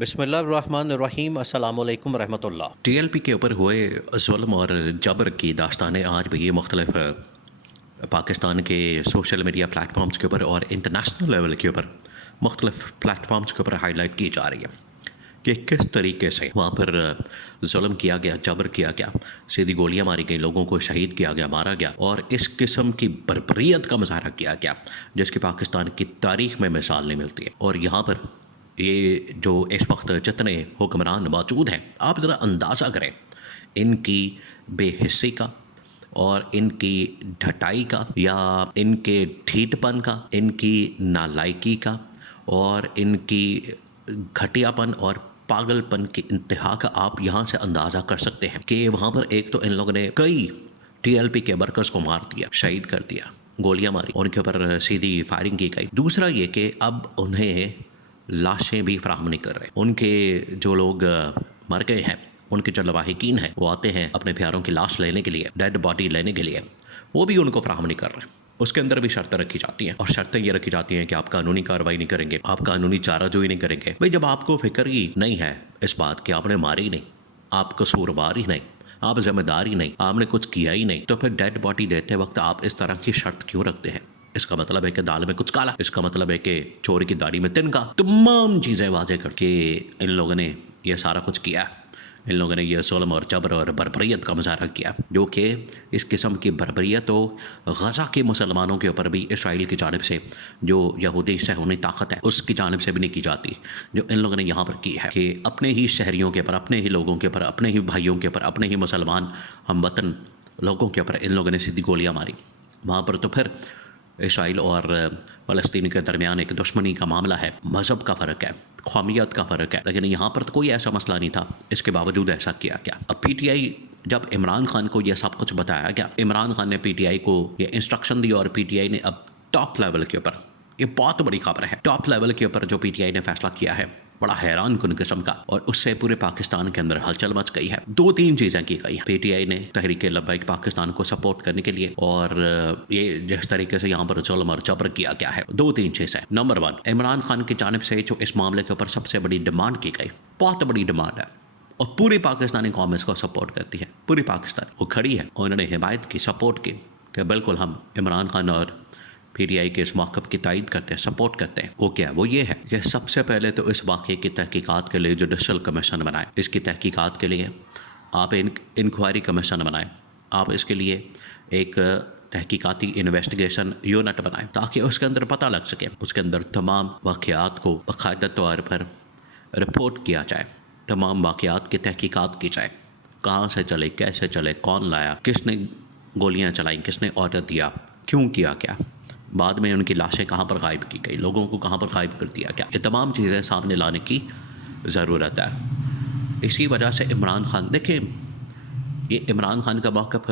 بسم اللہ الرحمن الرحیم، السلام علیکم ورحمۃ اللہ۔ ٹی ایل پی کے اوپر ہوئے ظلم اور جبر کی داستانیں آج بھی یہ مختلف پاکستان کے سوشل میڈیا پلیٹ فارمز کے اوپر اور انٹرنیشنل لیول کے اوپر مختلف پلیٹ فارمز کے اوپر ہائی لائٹ کی جا رہی ہے کہ کس طریقے سے وہاں پر ظلم کیا گیا، جبر کیا گیا، سیدھی گولیاں ماری گئی، لوگوں کو شہید کیا گیا، مارا گیا، اور اس قسم کی بربریت کا مظاہرہ کیا گیا جس کی پاکستان کی تاریخ میں مثال نہیں ملتی ہے۔ اور یہاں پر یہ جو اس وقت جتنے حکمران موجود ہیں، آپ ذرا اندازہ کریں ان کی بے حسی کا اور ان کی ڈھٹائی کا، یا ان کے ڈھیٹ پن کا، ان کی نالائکی کا، اور ان کی گھٹیا پن اور پاگل پن کی انتہا کا آپ یہاں سے اندازہ کر سکتے ہیں کہ وہاں پر ایک تو ان لوگوں نے کئی ٹی ایل پی کے ورکرز کو مار دیا، شہید کر دیا، گولیاں ماری، ان کے اوپر سیدھی فائرنگ کی گئی۔ دوسرا یہ کہ اب انہیں لاشیں بھی فراہم نہیں کر رہے، ان کے جو لوگ مر گئے ہیں، ان کے جو لواحقین ہیں، وہ آتے ہیں اپنے پیاروں کی لاش لینے کے لیے، ڈیڈ باڈی لینے کے لیے، وہ بھی ان کو فراہم نہیں کر رہے۔ اس کے اندر بھی شرطیں رکھی جاتی ہیں، اور شرطیں یہ رکھی جاتی ہیں کہ آپ قانونی کارروائی نہیں کریں گے، آپ قانونی چارہ جوئی نہیں کریں گے۔ بھئی جب آپ کو فکر ہی نہیں ہے اس بات کہ آپ نے ماری ہی نہیں، آپ قصوروار ہی نہیں، آپ ذمہ دار ہی نہیں، آپ نے کچھ کیا ہی نہیں، تو پھر ڈیڈ باڈی دیتے وقت آپ اس طرح کی شرط کیوں رکھتے ہیں؟ اس کا مطلب ہے کہ دال میں کچھ کالا، اس کا مطلب ہے کہ چور کی داڑھی میں تنکا۔ تمام چیزیں واضح کر کے ان لوگوں نے یہ سارا کچھ کیا، ان لوگوں نے یہ ظلم اور جبر اور بربریت کا مظاہرہ کیا، جو کہ اس قسم کی بربریت تو غزہ کے مسلمانوں کے اوپر بھی اسرائیل کی جانب سے، جو یہودی صہیونی طاقت ہے، اس کی جانب سے بھی نہیں کی جاتی، جو ان لوگوں نے یہاں پر کی ہے کہ اپنے ہی شہریوں کے اوپر، اپنے ہی لوگوں کے اوپر، اپنے ہی بھائیوں کے اوپر، اپنے ہی مسلمان ہم وطن لوگوں کے اوپر ان لوگوں نے سیدھی گولیاں ماری۔ وہاں پر تو پھر اسرائیل اور فلسطین کے درمیان ایک دشمنی کا معاملہ ہے، مذہب کا فرق ہے، قومیت کا فرق ہے، لیکن یہاں پر تو کوئی ایسا مسئلہ نہیں تھا، اس کے باوجود ایسا کیا گیا۔ اب پی ٹی آئی جب عمران خان کو یہ سب کچھ بتایا گیا، عمران خان نے پی ٹی آئی کو یہ انسٹرکشن دی، اور پی ٹی آئی نے اب ٹاپ لیول کے اوپر، یہ بہت بڑی خبر ہے، ٹاپ لیول کے اوپر جو پی ٹی آئی نے فیصلہ کیا ہے، بڑا حیران کن قسم کا، اور اس سے پورے پاکستان کے اندر ہلچل مچ گئی ہے۔ دو تین چیزیں کی گئی ہیں پی ٹی آئی نے تحریک لبیک پاکستان کو سپورٹ کرنے کے لیے، اور یہ جس طریقے سے یہاں پر ظلم اور جبر کیا گیا ہے، دو تین چیزیں۔ نمبر 1، عمران خان کی جانب سے جو اس معاملے کے اوپر سب سے بڑی ڈیمانڈ کی گئی، بہت بڑی ڈیمانڈ ہے، اور پوری پاکستانی قوم اس کو سپورٹ کرتی ہے، پوری پاکستان وہ کھڑی ہے، انہوں نے حمایت کی، سپورٹ کی کہ بالکل ہم عمران خان اور پی ٹی آئی کے اس موقف کی تائید کرتے ہیں، سپورٹ کرتے ہیں۔ وہ کیا؟ وہ یہ ہے کہ سب سے پہلے تو اس واقعے کی تحقیقات کے لیے جوڈیشل کمیشن بنائیں، اس کی تحقیقات کے لیے آپ انکوائری کمیشن بنائیں، آپ اس کے لیے ایک تحقیقاتی انویسٹیگیشن یونٹ بنائیں، تاکہ اس کے اندر پتہ لگ سکے، اس کے اندر تمام واقعات کو باقاعدہ طور پر رپورٹ کیا جائے، تمام واقعات کی تحقیقات کی جائے، کہاں سے چلے، کیسے چلے، کون لایا، کس نے گولیاں چلائیں، کس نے آرڈر دیا، کیوں کیا گیا، بعد میں ان کی لاشیں کہاں پر غائب کی گئی، لوگوں کو کہاں پر غائب کر دیا گیا، یہ تمام چیزیں سامنے لانے کی ضرورت ہے۔ اسی وجہ سے عمران خان، دیکھیں یہ عمران خان کا موقف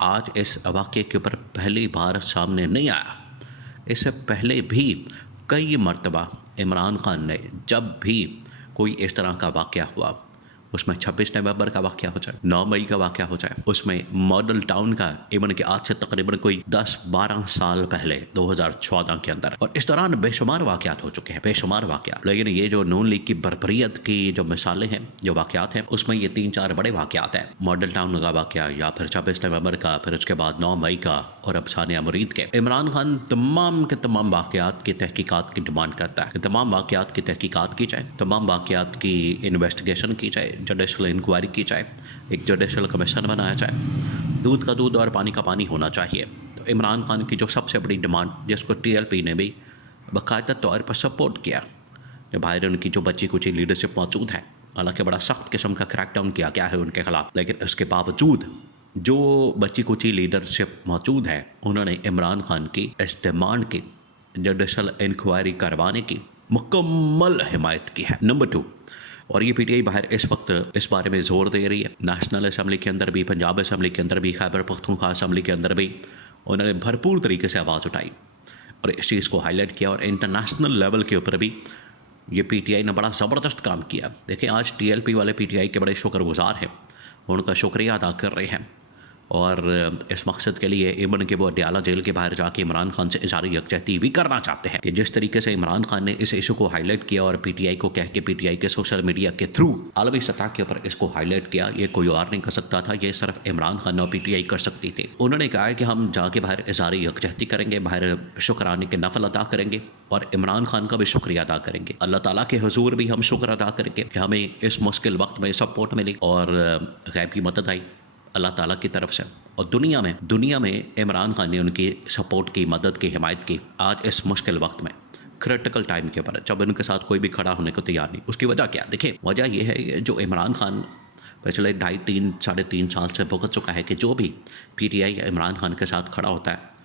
آج اس واقعے کے اوپر پہلی بار سامنے نہیں آیا، اس سے پہلے بھی کئی مرتبہ عمران خان نے جب بھی کوئی اس طرح کا واقعہ ہوا، اس میں 26 نومبر کا واقعہ ہو جائے، 9 مئی کا واقعہ ہو جائے، اس میں ماڈل ٹاؤن کا، ایون کہ آج سے تقریباً کوئی 10-12 سال پہلے 2014 کے اندر، اور اس دوران بے شمار واقعات ہو چکے ہیں، بے شمار واقعات، لیکن یہ جو نون لیگ کی بربریت کی جو مثالیں ہیں، جو واقعات ہیں، اس میں یہ 3-4 بڑے واقعات ہیں، ماڈل ٹاؤن کا واقعہ، یا پھر 26 نومبر کا، پھر اس کے بعد 9 مئی کا، اور اب ثانیہ مرید کے۔ عمران خان تمام کے تمام واقعات کی تحقیقات کی ڈیمانڈ کرتا ہے کہ تمام واقعات کی تحقیقات کی جائے، تمام واقعات کی انویسٹیگیشن کی جائے، جوڈیشل انکوائری کی جائے، ایک جوڈیشل کمیشن بنایا جائے، دودھ کا دودھ اور پانی کا پانی ہونا چاہیے۔ تو عمران خان کی جو سب سے بڑی ڈیمانڈ، جس کو ٹی ایل پی نے بھی باقاعدہ طور پر سپورٹ کیا، کہ باہر ان کی جو بچی کچی لیڈرشپ موجود ہے، حالانکہ بڑا سخت قسم کا کریک ڈاؤن کیا گیا ہے ان کے خلاف، لیکن اس کے باوجود جو بچی کچی لیڈرشپ موجود ہے، انہوں نے عمران خان کی اس ڈیمانڈ کی، جوڈیشل انکوائری کروانے کی مکمل حمایت کی ہے۔ نمبر 2، اور یہ پی ٹی آئی باہر اس وقت اس بارے میں زور دے رہی ہے، نیشنل اسمبلی کے اندر بھی، پنجاب اسمبلی کے اندر بھی، خیبر پختونخوا اسمبلی کے اندر بھی انہوں نے بھرپور طریقے سے آواز اٹھائی اور اس چیز کو ہائی لائٹ کیا، اور انٹرنیشنل لیول کے اوپر بھی یہ پی ٹی آئی نے بڑا زبردست کام کیا۔ دیکھیں آج ٹی ایل پی والے پی ٹی آئی کے بڑے شکر گزار ہیں، ان کا شکریہ ادا کر رہے ہیں، اور اس مقصد کے لیے ایون کہ وہ اڈیالہ جیل کے باہر جا کے عمران خان سے اظہار یکجہتی بھی کرنا چاہتے ہیں کہ جس طریقے سے عمران خان نے اس ایشو کو ہائی لائٹ کیا اور پی ٹی آئی کو کہہ کے پی ٹی آئی کے سوشل میڈیا کے تھرو عالمی سطح کے اوپر اس کو ہائی لائٹ کیا، یہ کوئی اور نہیں کر سکتا تھا، یہ صرف عمران خان اور پی ٹی آئی کر سکتی تھی۔ انہوں نے کہا ہے کہ ہم جا کے باہر اظہار یکجہتی کریں گے، باہر شکرانے کے نفل ادا کریں گے اور عمران خان کا بھی شکریہ ادا کریں گے، اللہ تعالیٰ کے حضور بھی ہم شکر ادا کریں گے کہ ہمیں اس مشکل وقت میں سپورٹ ملی اور غیب کی مدد آئی اللہ تعالیٰ کی طرف سے، اور دنیا میں عمران خان نے ان کی سپورٹ کی، مدد کی، حمایت کی آج اس مشکل وقت میں، کریٹیکل ٹائم کے اوپر جب ان کے ساتھ کوئی بھی کھڑا ہونے کو تیار نہیں۔ اس کی وجہ کیا؟ دیکھیں، وجہ یہ ہے کہ جو عمران خان پچھلے 2.5-3 سال سے بھگت چکا ہے کہ جو بھی P T I Imran Khan کے ساتھ کھڑا ہوتا ہے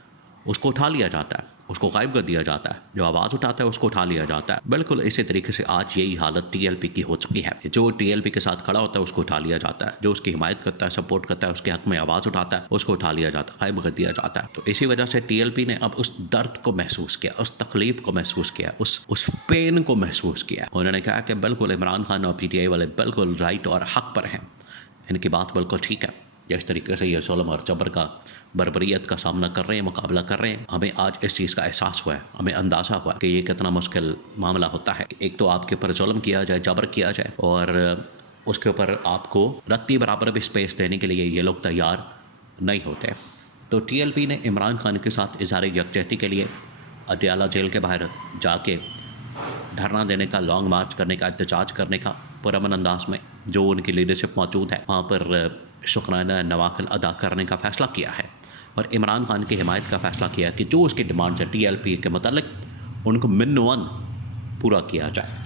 اس کو اٹھا لیا جاتا ہے، اس کو غائب کر دیا جاتا ہے، جو آواز اٹھاتا ہے اس کو اٹھا لیا جاتا ہے۔ بالکل اسی طریقے سے آج یہی حالت ٹی ایل پی کی ہو چکی ہے، جو ٹی ایل پی کے ساتھ کھڑا ہوتا ہے اس کو اٹھا لیا جاتا ہے، جو اس کی حمایت کرتا ہے، سپورٹ کرتا ہے، اس کے حق میں آواز اٹھاتا ہے اس کو اٹھا لیا جاتا ہے، غائب کر دیا جاتا ہے۔ تو اسی وجہ سے ٹی ایل پی نے اب اس درد کو محسوس کیا، اس تکلیف کو محسوس کیا، اس پین کو محسوس کیا۔ انہوں نے کہا کہ بالکل عمران خان اور پی ٹی آئی والے بالکل رائٹ اور حق پر ہیں، ان کی بات بالکل ٹھیک ہے، جس طریقے سے یہ ظلم اور جبر کا، بربریت کا سامنا کر رہے ہیں، مقابلہ کر رہے ہیں، ہمیں آج اس چیز کا احساس ہوا ہے، ہمیں اندازہ ہوا کہ یہ کتنا مشکل معاملہ ہوتا ہے۔ ایک تو آپ کے اوپر ظلم کیا جائے، جبر کیا جائے، اور اس کے اوپر آپ کو رتی برابر بھی اسپیس دینے کے لیے یہ لوگ تیار نہیں ہوتے۔ تو ٹی ایل پی نے عمران خان کے ساتھ اظہار یکجہتی کے لیے اڈیالہ جیل کے باہر جا کے دھرنا دینے کا، لانگ مارچ کرنے کا، احتجاج کرنے کا پرامن انداز میں، جو ان کی لیڈرشپ موجود ہے وہاں پر شکرانہ نوافل ادا کرنے کا فیصلہ کیا ہے، اور عمران خان کی حمایت کا فیصلہ کیا ہے کہ جو اس کی ڈیمانڈ ہے ٹی ایل پی کے متعلق ان کو من ون پورا کیا جائے۔